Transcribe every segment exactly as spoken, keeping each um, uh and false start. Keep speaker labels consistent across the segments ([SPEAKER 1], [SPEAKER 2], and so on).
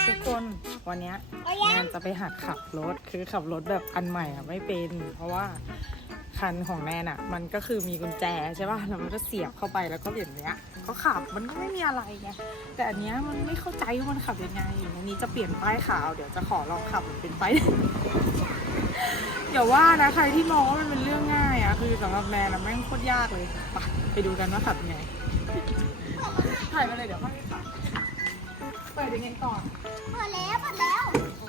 [SPEAKER 1] ทุกคนวันนี้แนนจะไปหัดขับรถคือขับรถแบบคันใหม่อ่ะไม่เป็นเพราะว่าคันของแนนอ่ะมันก็คือมีกุญแจใช่ป่ะแล้วมันก็เสียบเข้าไปแล้วก็แบบเนี้ยก็ขับมันก็ไม่มีอะไรไงแต่อันเนี้ยมันไม่เข้าใจว่ามันขับยังไงวันนี้จะเปลี่ยนป้ายขาวเดี๋ยวจะขอลองขับมันเป็นป้ายเดี๋ยวว่านะใครที่มองว่ามันเป็นเรื่องง่ายอ่ะคือสำหรับแนนอะแม่งโคตรยากเลยไปไปดูกันว่าขับยังไงถ่ายมาเลยเดี๋ยวค่อยขับเปิดยังไงก่อน
[SPEAKER 2] เปิดแล้วเปิดแล้ว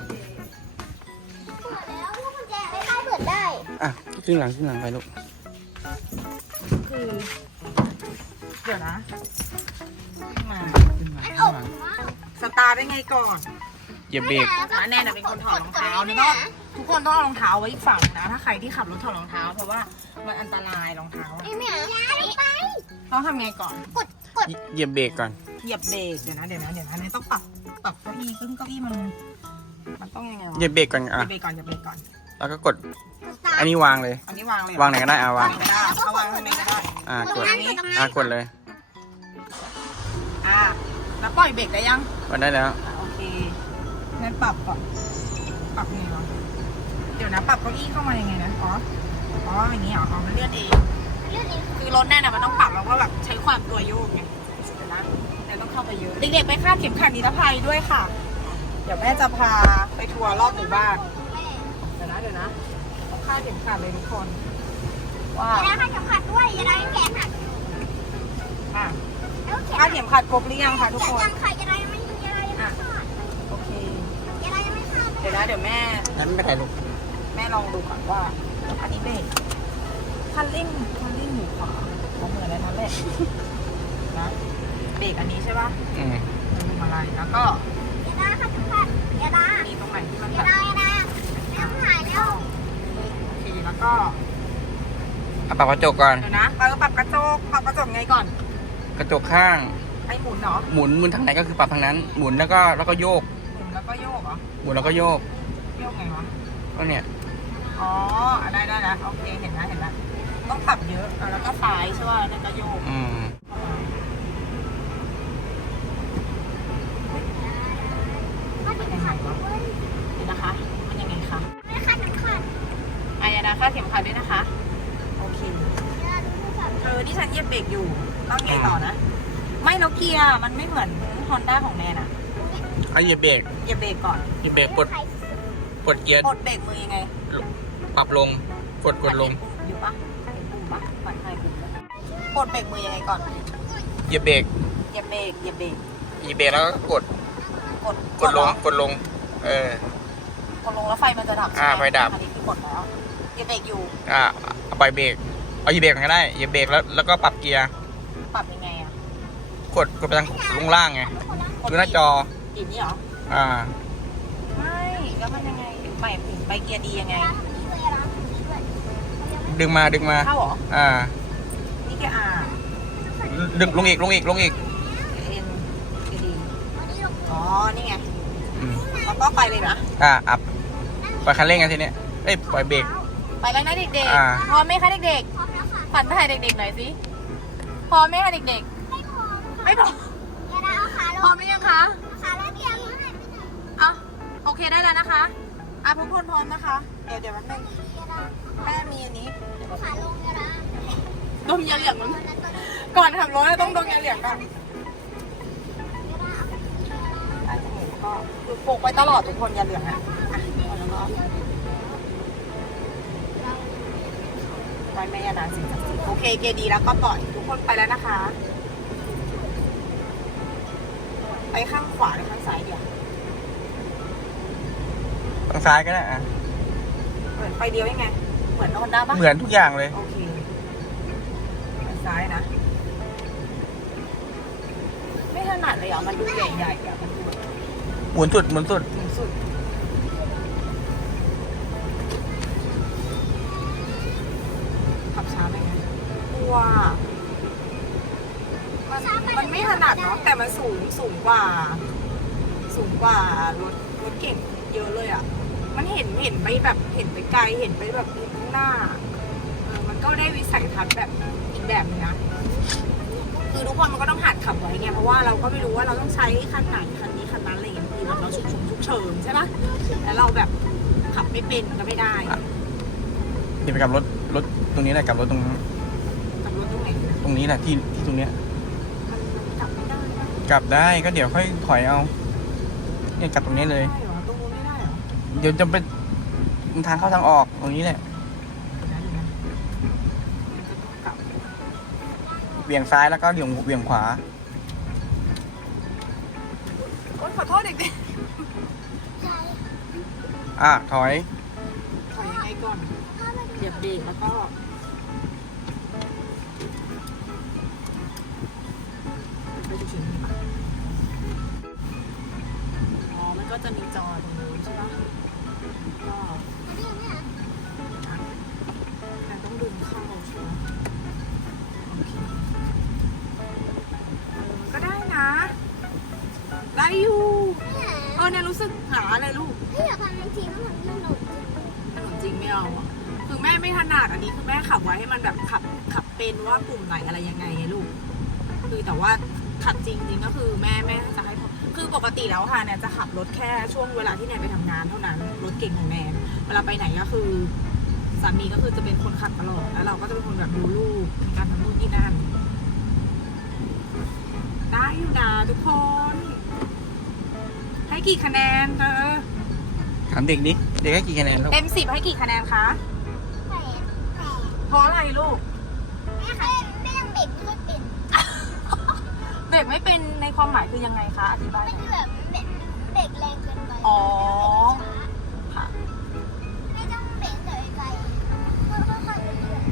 [SPEAKER 2] เปิดแล้วลูกกุญแจไม่ได้เปิดได้
[SPEAKER 3] อ่ะขึ้นหลังขึ้นหลังไปลูก
[SPEAKER 1] คือเดี๋ยวนะมา
[SPEAKER 2] อันอบมาก
[SPEAKER 1] สตาร์ทได้ไงก่อน
[SPEAKER 3] อย่าเบรก
[SPEAKER 1] นะแนนเป็นคนถอดรองเท้านี่ก็ทุกคนต้องเอารองเท้าไว้อีกฝั่งนะถ้าใครที่ขับรถถอดรองเท้าเพราะว่ามันอันตรายรองเท้า
[SPEAKER 2] ไอ้เหมียวย้ายไป
[SPEAKER 1] ต้องทำไงก่อน
[SPEAKER 2] กดกด
[SPEAKER 3] เหยียบเบรกก่อน
[SPEAKER 1] เหยียบเบรกเดี๋ยวนะเดี๋ยวนะเดี๋ยวนะนี่ต้องปรับปรับเก้าอี้ขึ้นเก้าอี้มันมันต้องยังไงวะ
[SPEAKER 3] เหยียบเบรกก่อนอ่ะ
[SPEAKER 1] เหยียบเบรกก่อนเหยียบเบรกก่อน
[SPEAKER 3] แล้วก็กดอันนี้วางเลย
[SPEAKER 1] อันนี้วางเลยว
[SPEAKER 3] างไหนก็ได้อ่ะวาง
[SPEAKER 1] ก็ได้เอาวางตรงไหนก็ได้
[SPEAKER 3] อ่ากดอ่ากดเลย
[SPEAKER 1] อ่าแล้วปล่อยเบรกได้ยัง
[SPEAKER 3] กดได้แล้ว
[SPEAKER 1] โอเคงั้นปรับก่อนปรับยังไงวะเดี๋ยวนะปรับเก้าอี้เข้ามายังไงนะอ๋ออ๋ออย่างนี้เหรออ๋อมันเลื่อนเอง
[SPEAKER 2] เลื่อนเอง
[SPEAKER 1] คือรถแน่นอะมันต้องปรับแล้วก็แบบใช้ความตัวโยกไงเดี๋ยวนะเดี๋ยวต้องเข้าไปเยอะเด็กๆไปคาดเข็มขัดนิรภัยด้วยค่ะเดี๋ยวแม่จะพาไปทัวร์รอบหมู่บ้านเดี๋ยวนะเดี๋ยวนะต้องคาดเข็มขัดเลยทุกคนว้าว
[SPEAKER 2] อย่าได้เข็มขัดด้วยอย่าได้แขนหัก
[SPEAKER 1] อ่ะคาดเข็มขัดครบหรือยังคะทุกคน
[SPEAKER 2] ยังค่ะอย่าได้ไม่อย่าได้ไม่ขาด
[SPEAKER 1] โอเค
[SPEAKER 2] อย่าได้ไม่ขาด
[SPEAKER 1] เดี๋ยวนะเดี๋ยวแม่
[SPEAKER 3] นั้นไม่ถ่ายลูก
[SPEAKER 1] แม่ลองดูก่อนว่าอันนี้เบรกคันเร่งคันเร่งอยู่ขวาเขาเหมือนนั้นแหละนะเบรกอันนี้ใช่ป่ะ
[SPEAKER 3] อืม
[SPEAKER 1] ดูอะไรแล้วก็
[SPEAKER 2] อย่าได้ค่ะเข็มขัดอย่าได้
[SPEAKER 1] มีตรงไหนที่มัน
[SPEAKER 2] อย่าได้อย่าได้แม่หายแล้ว
[SPEAKER 1] โอเคแล้วก็
[SPEAKER 3] ปรับกระจกก่อน
[SPEAKER 1] เดี๋ยวนะเราปรับกระจกปรับกระจกไงก่อน
[SPEAKER 3] กระจกข้าง
[SPEAKER 1] ให้หมุนเนาะ
[SPEAKER 3] หมุนหมุนทางไหนก็คือปรับทางนั้นหมุนแล้วก็แล้วก็โยก
[SPEAKER 1] หมุนแล้วก็โยกเหรอ
[SPEAKER 3] หมุนแล้วก็โยก
[SPEAKER 1] โยกไงวะ
[SPEAKER 3] ก็เนี่ย
[SPEAKER 1] อ๋อได้ได้แล้วโอเคเห็นนะเห็นแล้วต้องปรับเยอะแล้วก็ซ้ายใช่ป่ะแล้วก็โยก
[SPEAKER 3] อืม
[SPEAKER 1] มันยังไงวะเดี๋ยวนะคะมันยังไงคะ
[SPEAKER 2] ไม่ขาดเข็มขัด
[SPEAKER 1] อายาดาคาดเข็มขัดด้วยนะคะโอเคเออที่ฉันเหยียบเบรกอยู่ต้องไงต่อนะไม่แล้วเกียร์มันไม่เหมือนฮอนด้าของแนนอะ
[SPEAKER 3] เอาเหยียบเบรก
[SPEAKER 1] เหยียบเบรกก่อน
[SPEAKER 3] เหยียบเบรกกดกดเกียร์
[SPEAKER 1] กดเบรกมือยังไง
[SPEAKER 3] ปรับลงกดกดลง
[SPEAKER 1] อยู่ปะปุ่มปะปัดไฟปุ่มกดเบรกมือยังไงก่อน
[SPEAKER 3] เหยียบเบรก
[SPEAKER 1] เหยียบเบรกเหยียบเบรก
[SPEAKER 3] เหยียบเบรกแล้วก็กด
[SPEAKER 1] กด
[SPEAKER 3] กดลงกดลงเอ
[SPEAKER 1] อกดลงแล้วไฟมันจะดับ
[SPEAKER 3] อ่าไฟดับ
[SPEAKER 1] อันนี้คือกดแล้วเหยียบเบรกอยู่
[SPEAKER 3] อ่าเอาปล่อยเบรกเอาเหยียบเบรกก็ได้เหยียบเบรกแล้วแล้วก็ปรับเกียร์
[SPEAKER 1] ปรับยังไงอะ
[SPEAKER 3] กดกดไปทางลงล่างไงดูหน้าจอ
[SPEAKER 1] อีกนี่เหรอ
[SPEAKER 3] อ่า
[SPEAKER 1] ไม่แล้วมันยังไงไปไปเกียร์ดียังไง
[SPEAKER 3] ดึงมาดึงมา
[SPEAKER 1] เข้าเหรอ
[SPEAKER 3] อ่า
[SPEAKER 1] นี่เกียร์อา
[SPEAKER 3] ดึงลงอีกลงอีกลงอีก
[SPEAKER 1] เอ็นเกียร์ดีอ๋อนี่ไง
[SPEAKER 3] อืม
[SPEAKER 1] แล้วก็ไปเลยนะ
[SPEAKER 3] อ่าอัพปล่อยคันเร่งกันทีนี้เอ้ยปล่อยเบรก
[SPEAKER 1] ไปแล้วนะเด็กๆพร้อมไหมคะเด็กๆฝันถ่ายเด็กๆหน่อยสิพร้อมไหมคะเด็กๆไม่พร้อมไม่พร้อมพร้อมไหมยังคะ
[SPEAKER 2] ขาลงเพียง
[SPEAKER 1] อ่ะโอเคได้แล้วนะคะอ่ะทุกคนพร้อมนะคะเดี๋ยวเดี๋ยวแป๊บนึงแม่มีอันนี้
[SPEAKER 2] ขาลงอย่าได้
[SPEAKER 1] ดมยาเหลืองมั้งก่อนขับรถต้องดมยาเหลืองก่อนอาจจะเห็นก็คือโปกไปตลอดทุกคนยาเหลืองอ่ะแล้วก็ไว้แม่ยานาสิโอเคเกดีแล้วก็ปล่อยทุกคนไปแล้วนะคะไปข้างขวาหรือข้างซ้ายเดี๋ยว
[SPEAKER 3] ทางซ้ายก็ได้อะ
[SPEAKER 1] เหมือนไปเดียวยังไงเหมือนฮอนด้าปะ
[SPEAKER 3] เหมือนทุกอย่างเลย
[SPEAKER 1] โอเคไปซ้ายนะไม่ถนัดเลยอ่ะมันดูใหญ่ๆอ่ะมันดู
[SPEAKER 3] หมุนสุดหมุนสุด
[SPEAKER 1] หมุนสุดขับช้าไปไงกลัวมันมันไม่ถนัดเนาะแต่มันสูงสูงกว่าสูงกว่ารถรถเก่งเยอะเลยอ่ะมันเห็นเห็นไปแบบเห็นไปไกลเห็นไปแบบข้างหน้าเออมันก็ได้วิสัยทัศน์แบบอีกแบบนึงนะคือทุกคนมันก็ต้องหัดขับไว้ไงเพราะว่าเราก็ไม่รู้ว่าเราต้องใช้คันไหนคันนี้คันนั้นอะไรอย่างเงี้ยบางทีเราฉุกฉินใช่ปะแล้วเราแบบขับไม่เป็นก็ไม่ได้
[SPEAKER 3] เดี๋ยวไปกลับรถรถตรงนี้แหละกลับรถตรง
[SPEAKER 1] ขับรถตรงไหนนะ
[SPEAKER 3] ตรงนี้แหละที่ที่ตรงเนี้ย
[SPEAKER 1] มันขับไม่ได้ปะ
[SPEAKER 3] กลับได้ก็เดี๋ยวค่อยถอยเอาเนี่ยกลับตรงนี้เลย
[SPEAKER 1] ได้เหรอตรงนู้นไม่ได้เหรอ
[SPEAKER 3] เดี๋ยวจะเป็นทางเข้าทางออกตรงนี้แหละ
[SPEAKER 1] เดี๋ยวนะเดี๋ยวนะมันจะต้องกลับ
[SPEAKER 3] เบี่ยงซ้ายแล้วก็เบี่ยงเบี่ยงขวา
[SPEAKER 1] โอ๊ยขอโทษเด็ก
[SPEAKER 2] ใช่
[SPEAKER 3] อ่ะถอย
[SPEAKER 1] ๆถอยยังไงก่อน
[SPEAKER 2] พ่อมาดู
[SPEAKER 1] เหยียบเบรกแล้วก็ไปฉุกเฉินมีปะอ๋อมันก็จะมีจอตรงนู้นใช่ปะก็
[SPEAKER 2] เนี่ยเนี่ย
[SPEAKER 1] นะแต่ต้องดึงเข้าใช่ไหมโอเคเออก็ได้นะ ได้อยู่เออเนี่ยรู้สึกหนาเลยลูก
[SPEAKER 2] พี่อยากทำจริงๆต้องทำที่หนูจริง
[SPEAKER 1] ถนนจริงไม่เอาอ่ะคือแม่ไม่ถนัดอันนี้คือแม่ขับไว้ให้มันแบบขับขับเป็นว่าปุ่มไหนอะไรยังไงไงลูก คือแต่ว่าขับจริงจริงก็คือแม่แม่จะให้ผมคือปกติแล้วค่ะเนี่ยจะขับรถแค่ช่วงเวลาที่แนนไปทำงานเท่านั้นรถเก่งของแนนเวลาไปไหนก็คือสามีก็คือจะเป็นคนขับตลอดแล้วเราก็จะเป็นคนแบบดูลูกในการทำนู่นนี่นั่นได้อยู่นะทุกคน ให้กี่คะแนนเธอ
[SPEAKER 3] ถามเด็กดิเด็กให้กี่คะแนนลูก
[SPEAKER 1] เต็มสิบให้กี่คะแนนคะ
[SPEAKER 2] แปดแปด
[SPEAKER 1] เพราะอะไรลูก
[SPEAKER 2] แม่ค่ะแม่ยังเบรกไม่เป็น
[SPEAKER 1] เบรกไม่เป็นในความหมายคือยังไงคะอธิบายห
[SPEAKER 2] ไม่
[SPEAKER 1] น่อย
[SPEAKER 2] ได้แบบเบรกเบรกแรงเกินไป
[SPEAKER 1] อ๋อ
[SPEAKER 2] ช้า
[SPEAKER 1] ค่ะ
[SPEAKER 2] ไม่ต้องเบรกแต่ไกลๆค่อยๆเรื่อย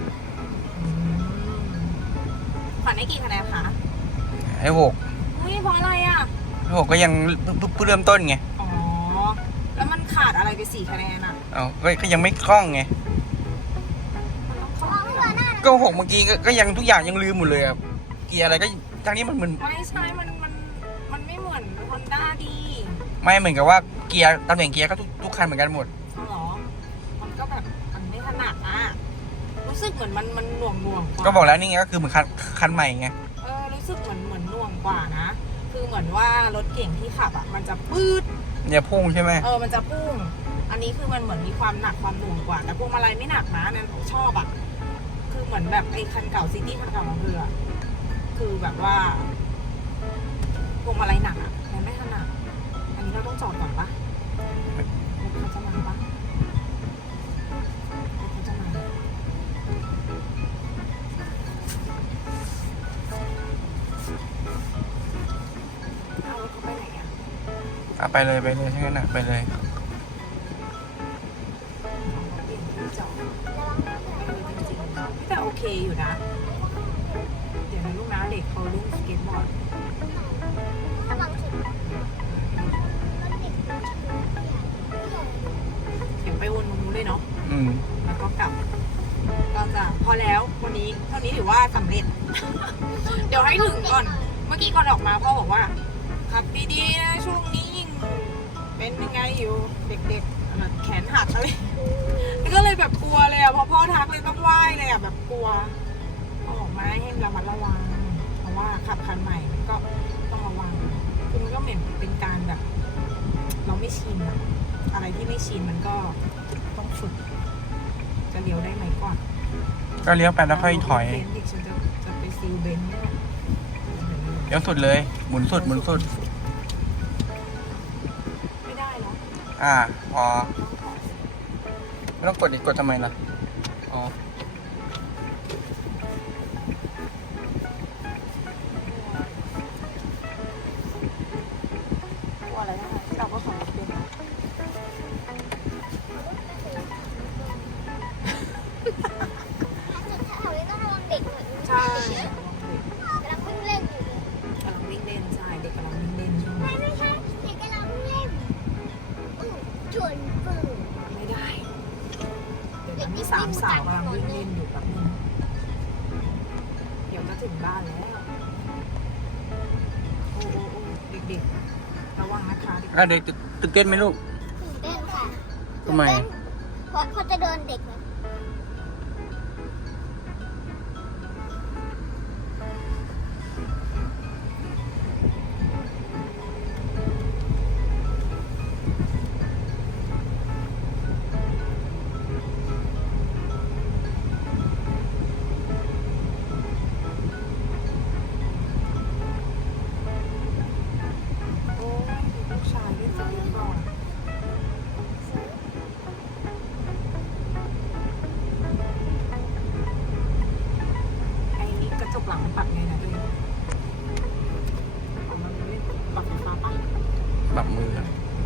[SPEAKER 1] ขวัญให้กี่คะแนนคะ
[SPEAKER 3] ให้หก
[SPEAKER 1] เฮ้ยเพราะอะไรอ่ะ
[SPEAKER 3] ให้หกก็ยังเพิ่งเพิ่งเริ่มต้นไง
[SPEAKER 1] อ๋อ แล้วมันขาดอะไรไปสี่คะแนนอ่ะ
[SPEAKER 3] เอาก็ก็ยังไม่คล่องไง
[SPEAKER 1] มันต้อง
[SPEAKER 2] ๆ
[SPEAKER 1] เข้าม
[SPEAKER 2] องไม่ว่าหน้านะ
[SPEAKER 3] ก็หกเมื่อกี้ก็ก็ยังทุกอย่างยังลืมหมดเลยอะเกียร์อะไรก็ทางนี้มันเหมือน
[SPEAKER 1] ไม่ใช่ มันมันมันไม่เหมือนฮอนด้าดี
[SPEAKER 3] ไม่เหมือนกับว่าเกียร์ตำแหน่งเกียร์ก็ทุกทุกคันเหมือนกันหมด
[SPEAKER 1] เอาเหรอ มันก็แบบมันไม่ถนัดอ่ะ รู้สึกเหมือนมันมันหน่วงหน่วงกว่า
[SPEAKER 3] ก็บอกแล้วนี่ไงก็คือเหมือนคันคันใหม่ไง
[SPEAKER 1] เออ รู้สึกเหมือนเหมือนหน่วงกว่านะ คือเหมือนว่ารถเก่งที่ขับอ่ะ มันจะปืด
[SPEAKER 3] เนี่ยพุ่งใช่ไหม
[SPEAKER 1] เออ มันจะพุ่ง อันนี้คือมันเหมือนมีความหนักความหน่วงกว่า แต่พวงมาลัยไม่หนักนะเนี่ยชอบอะคือเหมือนแบบไอ้คันเก่าซิตี้คันเก่าของเธออะคือแบบว่าพวงมาลัยหนักอะมันไม่ถนัดอันนี้เราต้องจอดก่อนปะรถเขาจะมาปะรถเขาจะมาเอารถเขาไปไหนอะ
[SPEAKER 3] เอาไปเลยไปเลยใช่ไหมนะไปเลย
[SPEAKER 1] เอาเขาเปลี่ยนที่จอด เออจริงๆแต่โอเคอยู่นะ เดี๋ยวนะลูกนะเด็กเขาเล่นสเก็ตบอร์ด
[SPEAKER 2] ระวังสุดรถติด
[SPEAKER 1] เดี๋ยวไปวนตรงนู้นเลยเนาะ
[SPEAKER 3] อืม
[SPEAKER 1] แล้วก็กลับ ก็จะพอแล้ววันนี้เท่านี้ถือว่าสำเร็จ เดี๋ยวให้ถึงก่อน เมื่อกี้ก่อนออกมาพ่อบอกว่าขับดีๆนะช่วงนี้ยิ่งเป็นยังไงอยู่เด็กๆแบบแขนหักอะไร ก็เลยแบบกลัวเลยอ่ะพอพ่อทักเลยต้องไหว้เลยอ่ะแบบกลัวเอาออกมาให้ระมัดระวัง เพราะว่าขับคันใหม่มันก็ต้องระวังคือมันก็เหมือนเป็นการแบบ เราไม่ชินอะอะไรที่ไม่ชินมันก็ต้องฝึก จะเลี้ยวได้ไหมก่อน
[SPEAKER 3] ก็เลี้ยวไปแล้วค่อยถอย
[SPEAKER 1] เบนซ์เด็กฉันจะจะไปซิลเบนซ์เนี่ย
[SPEAKER 3] เลี้ยวสุดเลย หมุนสุดหมุนสุด
[SPEAKER 1] ไม่ได้เนาะ
[SPEAKER 3] อ่า พอ
[SPEAKER 1] ต้องถอย
[SPEAKER 3] ไม่ต้องกดอีกกดทำไมล่ะ อ๋อ
[SPEAKER 1] กลัวอะไรนะคะเราก็ขอเปลี่ยน
[SPEAKER 2] แถวนี้ต้องระวังเด็กหน่อย
[SPEAKER 1] ใช่
[SPEAKER 2] กำลังวิ่งเล่นอยู่เลย
[SPEAKER 1] กำลังวิ่งเล่นใช่เด็กกำลังวิ่งเล่นช่วง
[SPEAKER 2] ไม่
[SPEAKER 1] นี้
[SPEAKER 2] ไม่ใช่เด็กกำลังวิ่งเล่นอู้ชวนปืน
[SPEAKER 1] ไม่ได้ เดี๋ยวจะมีสามสาวกำลังวิ่งเล่นอยู่แบบนึงเดี๋ยวจะถึงบ้านแล้ว โอ้โอ้โอ้เด็กๆ ระวังนะคะเด็ก
[SPEAKER 3] อ่ะเด็กตื่นเต้นไหมลูก
[SPEAKER 2] ตื่นเต้นค่ะ
[SPEAKER 3] ทำไม
[SPEAKER 2] ตื่นเต้นเพราะเขาจะเดินเด็กนะ
[SPEAKER 3] ปรับมือ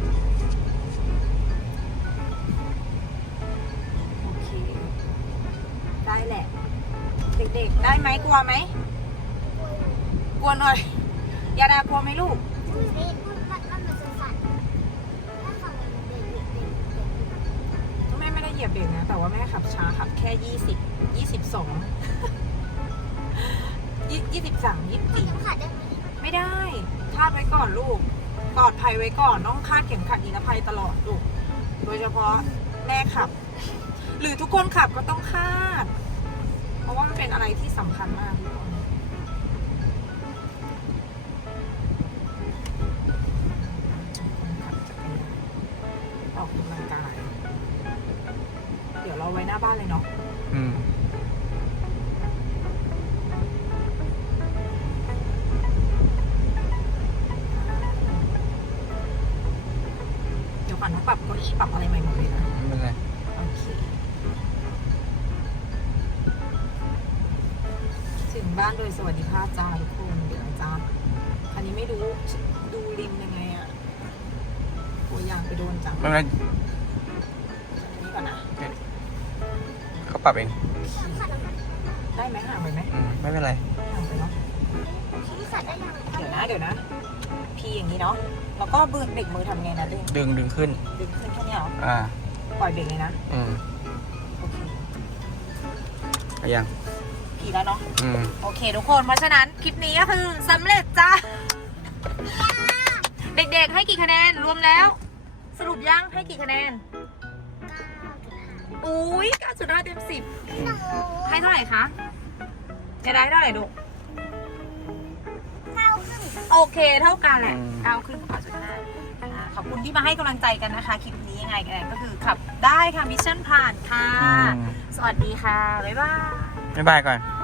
[SPEAKER 1] โอเค ได้แหละ เด็กๆ ได้ไหมกลัวไหม กลัวหน่อย ยาดากลัวไหมลูก
[SPEAKER 2] นี่มันมันมันจะสั่นถ้าฝั่งมันเบรกเบรกเบรกเบรก
[SPEAKER 1] แม่ไม่ได้เหยียบเบรกนะ แต่ว่าแม่ขับช้าขับแค่ยี่สิบ ยี่สิบสอง ยี่สิบสาม ยี่สิบสี่
[SPEAKER 2] เข็มขัดได้ไหม
[SPEAKER 1] ไม่ได้ คาดไว้ก่อนลูก ปลอดภัยไว้ก่อน ต้องคาดเข็มขัดนิรภัยตลอดลูก โดยเฉพาะแม่ขับ หรือทุกคนขับก็ต้องคาด เพราะว่ามันเป็นอะไรที่สำคัญมากทุกคนขับจักรยานออกกำลังกาย เดี๋ยวเราไว้หน้าบ้านเลยเนาะ
[SPEAKER 3] อืม
[SPEAKER 1] เดี๋ยวก่อนนะปรับเก้าอี้ปรับอะไรใหม่หมดเลยนะ
[SPEAKER 3] ไม่เป็นไร
[SPEAKER 1] โอเค ถึงบ้านโดยสวัสดิภาพจ้าทุกคนเดี๋ยวนะจ้าคันนี้ไม่รู้ดูริมยังไงอะตัวอย่างไปโดนจัง
[SPEAKER 3] ไม่เป็นไร
[SPEAKER 1] นี่ก่อนนะ
[SPEAKER 3] เขาปรับเอง
[SPEAKER 2] เข็มขัดมัน
[SPEAKER 1] ได้ไหมห่างไปไหม
[SPEAKER 3] อืม ไม่เป็นไร
[SPEAKER 1] ห่างไปเนาะ
[SPEAKER 2] เข็มขัดได้ยัง
[SPEAKER 1] เดี๋ยวนะเดี๋ยวนะ พีอย่างนี้เนาะแล้วก็เบิกเบรกมือทำไงนะเด้ง
[SPEAKER 3] ดึงดึงขึ้น
[SPEAKER 1] ดึงขึ้นแค่นี้เหรอ
[SPEAKER 3] อ่า
[SPEAKER 1] ปล่อยเบรกเลยนะ
[SPEAKER 3] อืม
[SPEAKER 1] โอเค
[SPEAKER 3] เอายัง
[SPEAKER 1] พีแล้วเนาะ
[SPEAKER 3] อืม
[SPEAKER 1] โอเคทุกคนเพราะฉะนั้นคลิปนี้ก็คือสำเร็จจ้าเด็กๆให้กี่คะแนนรวมแล้ว สรุปยังให้กี่คะแนนอุ้ย เก้าจุดห้า เต็มสิบ
[SPEAKER 2] หนู
[SPEAKER 1] ให้เท่าไหร่คะจะได้เท่าไหร่ดู
[SPEAKER 2] เข้าขึ้น
[SPEAKER 1] โอเคเท่ากันแหละ
[SPEAKER 3] อืม
[SPEAKER 1] เก้าขึ้นเก้าจุดห้าขอบคุณที่มาให้กำลังใจกันนะคะ คลิปนี้ยังไงกันก็คือขับได้ค่ะมิชชั่นผ่านค่ะ
[SPEAKER 3] อืม
[SPEAKER 1] สวัสดีค่ะ บ๊ายบาย
[SPEAKER 3] บ๊ายบายก่อน
[SPEAKER 2] บ